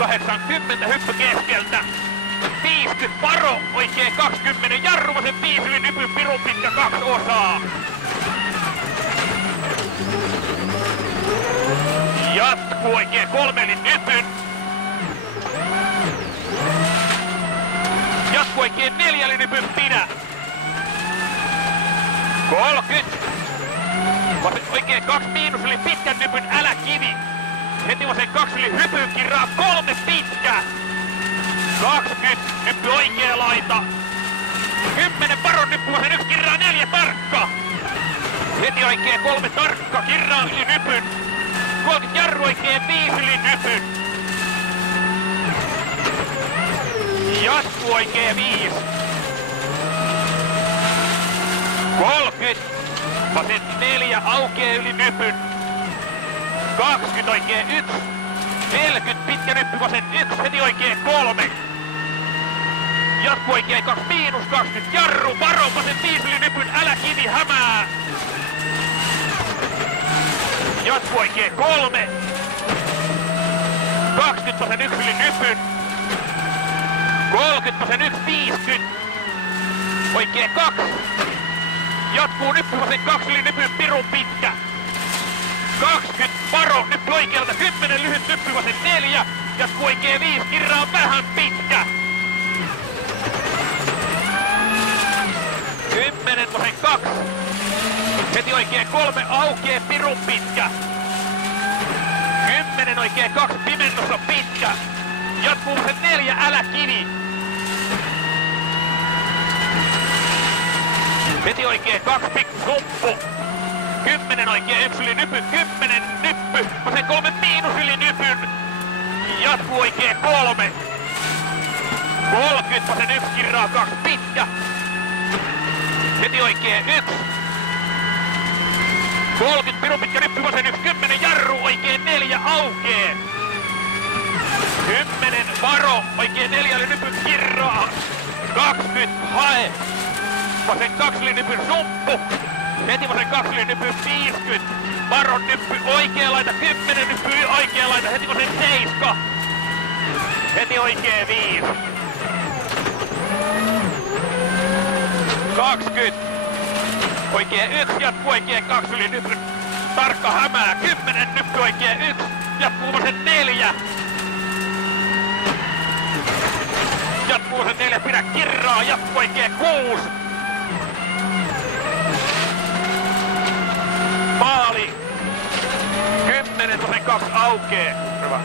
80 hyppy keskeltä. 50 varo, oikein 20 jarru, vasen 5 yli nypy, pirun pitkä 2 osaa. Jatkuu oikein 3 yli nypyn. Jatkuu oikein 4 yli nypyn pidä. 30. Vasen oikein 2 miinus yli pitkän nypyn, älä kivi. Heti vasen 2 yli hypyn kirraa, 3 pitkä. 20, nyppy oikea laita. 10 varon nyppy, vasen 1 kirraa, 4 tarkka. Heti oikein 3 tarkka, kirraa yli nypyn. 30 jarru oikein 5 yli nypyn. Jatkuu oikein 5. 30, vasen 4 aukeaa yli nypyn. 20 oikein 1. 40 pitkä nyppy, vasen 1, heti oikein 3. Jatkuu oikein 2 miinus, 20 jarru, varo, vasen 5 yli nypyn, älä kivi, hämää. Jatkuu oikein 3. 20 vasen 1 yli nypyn. 30 vasen 1, 50. Oikein 2. Jatkuu nyppy vasen 2 yli nypyn, pirun pitkä. 20, varo, nyppy oikealta, 10, lyhyt nyppy vasen 4. Jatkuu oikein 5, kirraa vähän pitkä. 10 vasen 2. Heti oikein 3, aukee pirun pitkä. 10 oikein 2, pimennossa pitkä. Jatkuu vasen 4, älä kivi. Heti oikein 2, pikku sumppu. 10 oikein 1 yli nypyn, 10 nyppy, vasen 3 miinus yli nypyn. Jatkuu oikein 3. 30 vasen 1 kirraa, 2 pitkä. Heti oikein 1. 30 pirun pitkä nyppy, vasen 1, 10 jarru, oikein 4 aukee. 10 varo, oikein 4 yli nypyn kirraa. 20 hae. Vasen 2 yli nypyn sumppu. Heti vasen 2 yli nypy 50. Varon nyppy oikea laita, 10 nyppy oikea laita, heti vasen 7. Heti oikein 5. 20. Oikein 1, jatkuu oikein 2 yli nypyn. Tarkka hämää, 10 nyppy oikein 1. Jatkuu vasen 4. Jatkuu vasen 4, pidä kirraa, jatkuu oikein 6. Maali. 10 vasen 2 aukee. Hyvä.